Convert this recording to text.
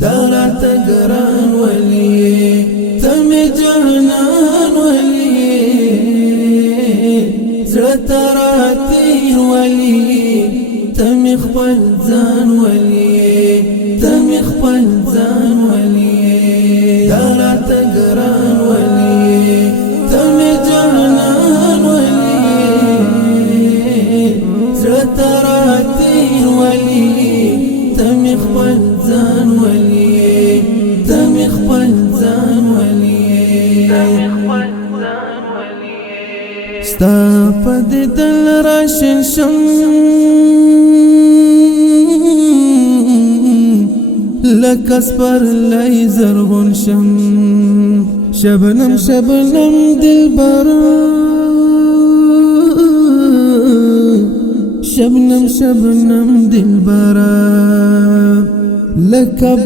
دارت گران ولی تم جهنان ولی زرترات ولی تم خپل ځان ولی تم خپل ځان ولی دارت گران ولی تم جهنان ولی زرترات ولی تم خپل ځان ولی تم خپل ځان ولی ستا په دل راشن شم لکه سپرلی زرغون شم شبنم شبنم دلبرا شبنم شبنم دلبرا لکه